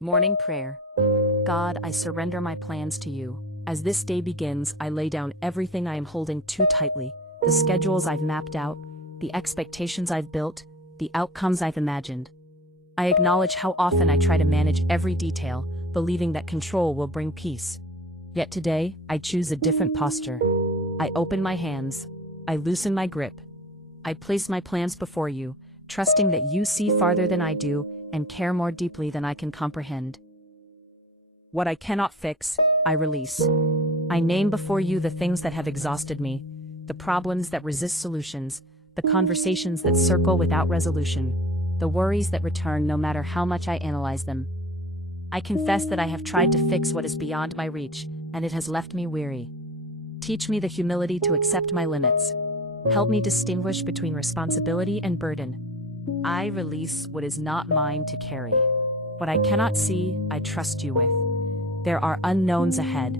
Morning prayer. God, I surrender my plans to you. As this day begins, I lay down everything I am holding too tightly, the schedules I've mapped out, the expectations I've built, the outcomes I've imagined. I acknowledge how often I try to manage every detail, believing that control will bring peace. Yet today, I choose a different posture. I open my hands. I loosen my grip. I place my plans before you, trusting that you see farther than I do and care more deeply than I can comprehend. What I cannot fix, I release. I name before you the things that have exhausted me, the problems that resist solutions, the conversations that circle without resolution, the worries that return no matter how much I analyze them. I confess that I have tried to fix what is beyond my reach, and it has left me weary. Teach me the humility to accept my limits. Help me distinguish between responsibility and burden. I release what is not mine to carry. What I cannot see, I trust you with. There are unknowns ahead,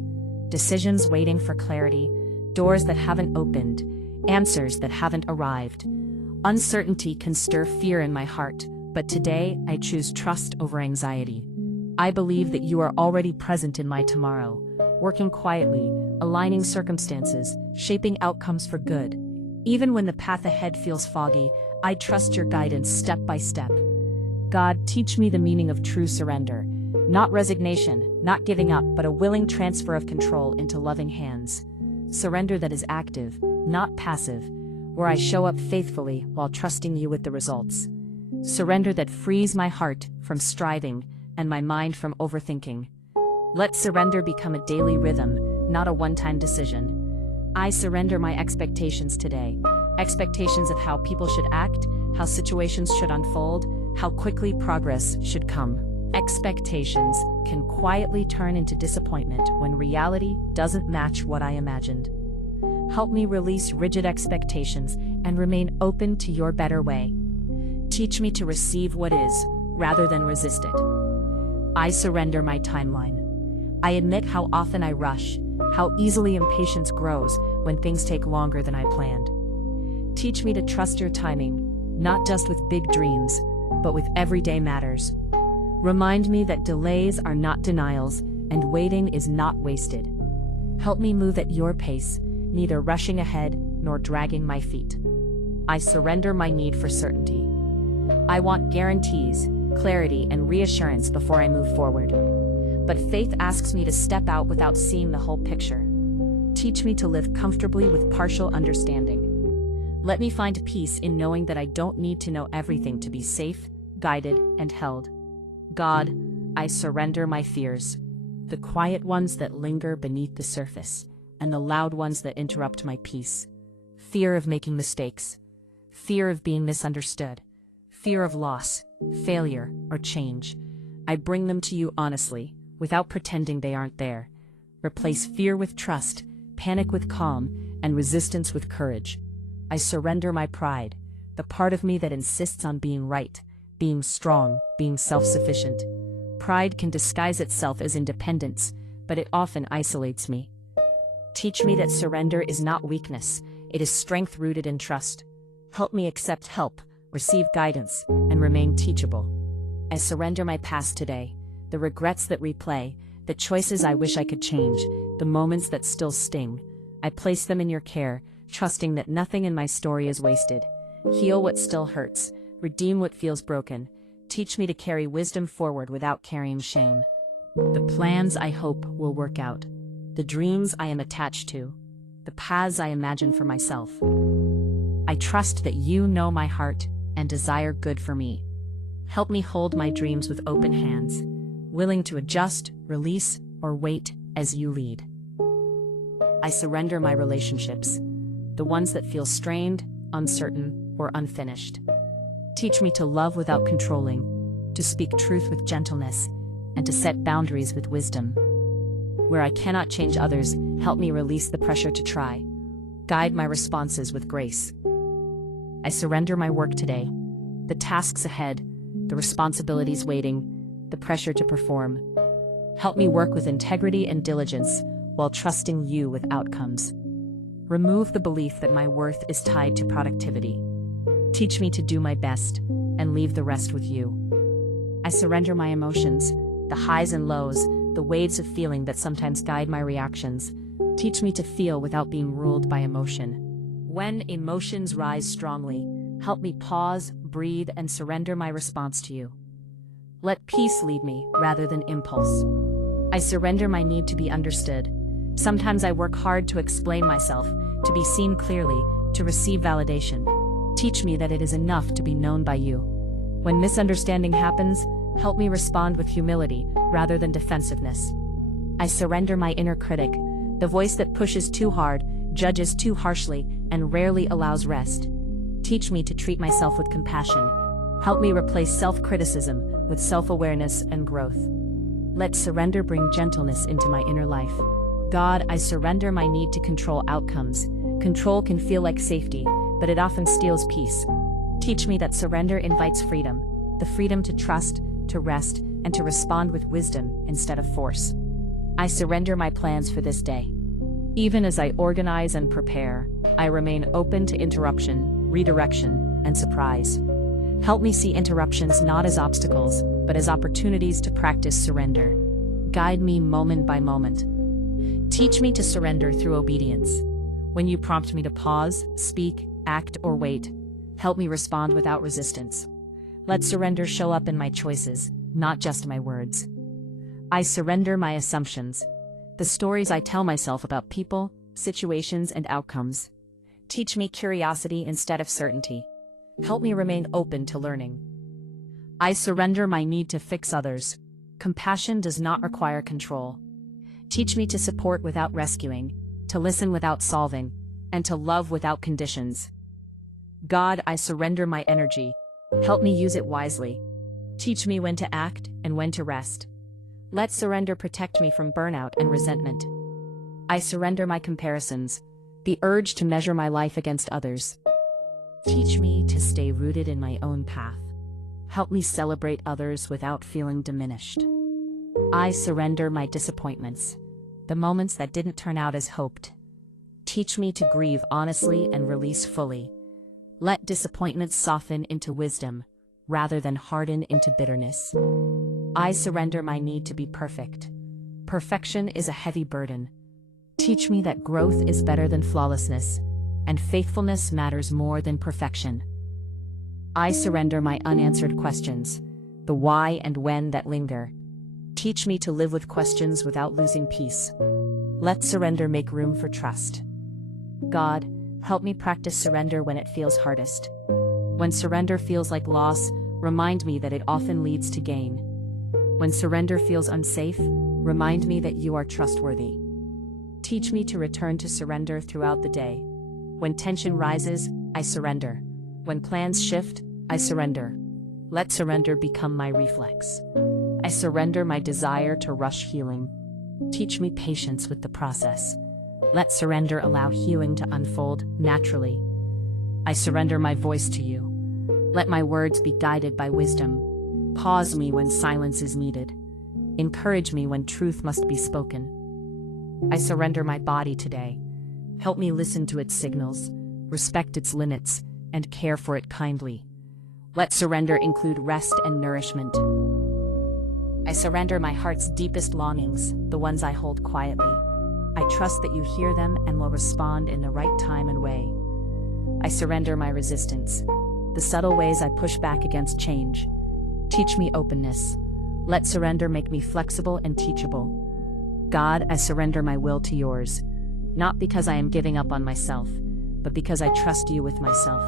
decisions waiting for clarity, doors that haven't opened, answers that haven't arrived. Uncertainty can stir fear in my heart, but today I choose trust over anxiety. I believe that you are already present in my tomorrow, working quietly, aligning circumstances, shaping outcomes for good. Even when the path ahead feels foggy, I trust your guidance step by step. God, teach me the meaning of true surrender. Not resignation, not giving up, but a willing transfer of control into loving hands. Surrender that is active, not passive, where I show up faithfully while trusting you with the results. Surrender that frees my heart from striving and my mind from overthinking. Let surrender become a daily rhythm, not a one-time decision. I surrender my expectations today. Expectations of how people should act, how situations should unfold, how quickly progress should come. Expectations can quietly turn into disappointment when reality doesn't match what I imagined. Help me release rigid expectations and remain open to your better way. Teach me to receive what is, rather than resist it. I surrender my timeline. I admit how often I rush, how easily impatience grows when things take longer than I planned. Teach me to trust your timing, not just with big dreams, but with everyday matters. Remind me that delays are not denials, and waiting is not wasted. Help me move at your pace, neither rushing ahead nor dragging my feet. I surrender my need for certainty. I want guarantees, clarity, and reassurance before I move forward. But faith asks me to step out without seeing the whole picture. Teach me to live comfortably with partial understanding. Let me find peace in knowing that I don't need to know everything to be safe, guided, and held. God, I surrender my fears, the quiet ones that linger beneath the surface, and the loud ones that interrupt my peace. Fear of making mistakes, fear of being misunderstood, fear of loss, failure, or change. I bring them to you honestly, without pretending they aren't there. Replace fear with trust, panic with calm, and resistance with courage. I surrender my pride, the part of me that insists on being right, being strong, being self-sufficient. Pride can disguise itself as independence, but it often isolates me. Teach me that surrender is not weakness, it is strength rooted in trust. Help me accept help, receive guidance, and remain teachable. I surrender my past today, the regrets that replay, the choices I wish I could change, the moments that still sting. I place them in your care, trusting that nothing in my story is wasted. Heal what still hurts, redeem what feels broken. Teach me to carry wisdom forward without carrying shame. The plans I hope will work out, the dreams I am attached to, the paths I imagine for myself. I trust that you know my heart and desire good for me. Help me hold my dreams with open hands, willing to adjust, release, or wait as you lead. I surrender my relationships, the ones that feel strained, uncertain, or unfinished. Teach me to love without controlling, to speak truth with gentleness, and to set boundaries with wisdom. Where I cannot change others, help me release the pressure to try. Guide my responses with grace. I surrender my work today, the tasks ahead, the responsibilities waiting, the pressure to perform. Help me work with integrity and diligence while trusting you with outcomes. Remove the belief that my worth is tied to productivity. Teach me to do my best and leave the rest with you. I surrender my emotions, the highs and lows, the waves of feeling that sometimes guide my reactions. Teach me to feel without being ruled by emotion. When emotions rise strongly, help me pause, breathe, and surrender my response to you. Let peace lead me rather than impulse. I surrender my need to be understood. Sometimes I work hard to explain myself, to be seen clearly, to receive validation. Teach me that it is enough to be known by you. When misunderstanding happens, help me respond with humility rather than defensiveness. I surrender my inner critic, the voice that pushes too hard, judges too harshly, and rarely allows rest. Teach me to treat myself with compassion. Help me replace self-criticism with self-awareness and growth. Let surrender bring gentleness into my inner life. God, I surrender my need to control outcomes. Control can feel like safety, but it often steals peace. Teach me that surrender invites freedom, the freedom to trust, to rest, and to respond with wisdom instead of force. I surrender my plans for this day. Even as I organize and prepare, I remain open to interruption, redirection, and surprise. Help me see interruptions not as obstacles, but as opportunities to practice surrender. Guide me moment by moment. Teach me to surrender through obedience. When you prompt me to pause, speak, act, or wait, help me respond without resistance. Let surrender show up in my choices, not just my words. I surrender my assumptions, the stories I tell myself about people, situations, and outcomes. Teach me curiosity instead of certainty. Help me remain open to learning. I surrender my need to fix others. Compassion does not require control. Teach me to support without rescuing, to listen without solving, and to love without conditions. God, I surrender my energy. Help me use it wisely. Teach me when to act and when to rest. Let surrender protect me from burnout and resentment. I surrender my comparisons, the urge to measure my life against others. Teach me to stay rooted in my own path. Help me celebrate others without feeling diminished. I surrender my disappointments, the moments that didn't turn out as hoped. Teach me to grieve honestly and release fully. Let disappointments soften into wisdom, rather than harden into bitterness. I surrender my need to be perfect. Perfection is a heavy burden. Teach me that growth is better than flawlessness, and faithfulness matters more than perfection. I surrender my unanswered questions, the why and when that linger. Teach me to live with questions without losing peace. Let surrender make room for trust. God, help me practice surrender when it feels hardest. When surrender feels like loss, remind me that it often leads to gain. When surrender feels unsafe, remind me that you are trustworthy. Teach me to return to surrender throughout the day. When tension rises, I surrender. When plans shift, I surrender. Let surrender become my reflex. I surrender my desire to rush healing. Teach me patience with the process. Let surrender allow healing to unfold naturally. I surrender my voice to you. Let my words be guided by wisdom. Pause me when silence is needed. Encourage me when truth must be spoken. I surrender my body today. Help me listen to its signals, respect its limits, and care for it kindly. Let surrender include rest and nourishment. I surrender my heart's deepest longings, the ones I hold quietly. I trust that you hear them and will respond in the right time and way. I surrender my resistance, the subtle ways I push back against change. Teach me openness. Let surrender make me flexible and teachable. God, I surrender my will to yours, not because I am giving up on myself, but because I trust you with myself.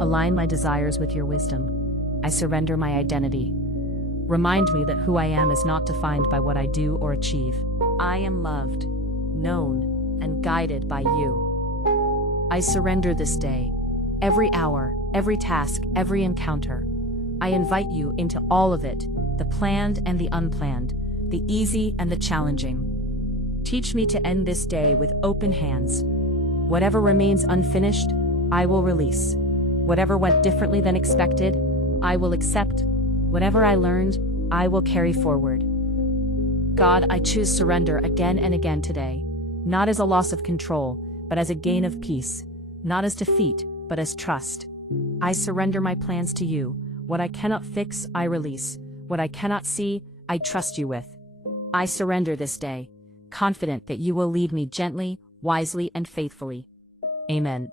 Align my desires with your wisdom. I surrender my identity. Remind me that who I am is not defined by what I do or achieve. I am loved, known, and guided by you. I surrender this day, every hour, every task, every encounter. I invite you into all of it, the planned and the unplanned, the easy and the challenging. Teach me to end this day with open hands. Whatever remains unfinished, I will release. Whatever went differently than expected, I will accept. Whatever I learned, I will carry forward. God, I choose surrender again and again today, not as a loss of control, but as a gain of peace, not as defeat, but as trust. I surrender my plans to you. What I cannot fix, I release. What I cannot see, I trust you with. I surrender this day, confident that you will lead me gently, wisely, and faithfully. Amen.